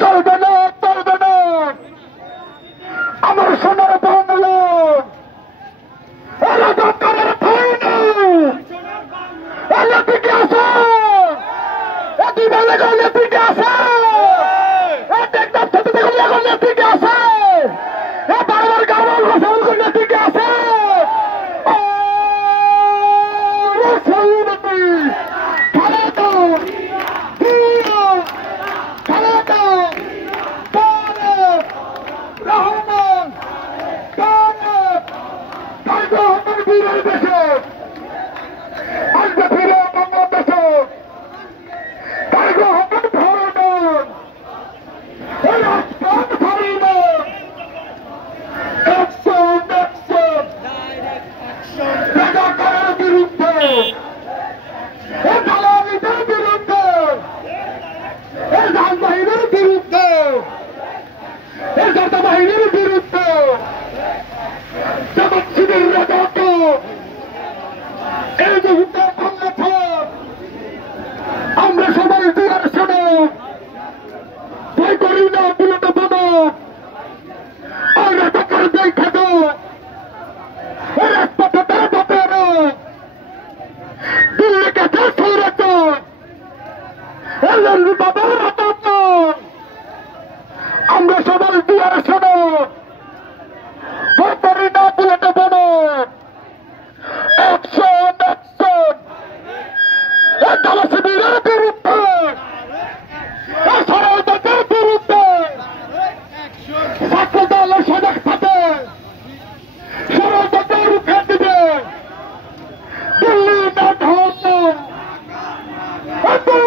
চলবে না, চলবে না। আমার সোনার বাংলা এরা দরকারের ভয় নেই। এরা দিকে আসে, এটি বলে গেলে দিকে আসে, একদম ছোট থেকে গেলে দিকে আসে, বারবার গাওয়াল ঘোষণ করলে দিকে আসে। আমরা সবাই দুয়ার শোনো, ভয় করি না, বিরত বলো, আমরা টাকার দেখা দো, রাজপথে তারা বাপে আনো, দিল্লি কাছে সৌরত বাবার হাত। আমরা সবাই দুয়ার শোনো, ভয় করি না, বিরত বলো, অ্যাকশন অ্যাকশন। দলা শিবিরের বিরুদ্ধে, সরলতার বিরুদ্ধে, ছাত্র দল সজাগ থাকে, সরলতাকে রুখে দিবে দিল্লি না ঢাকা।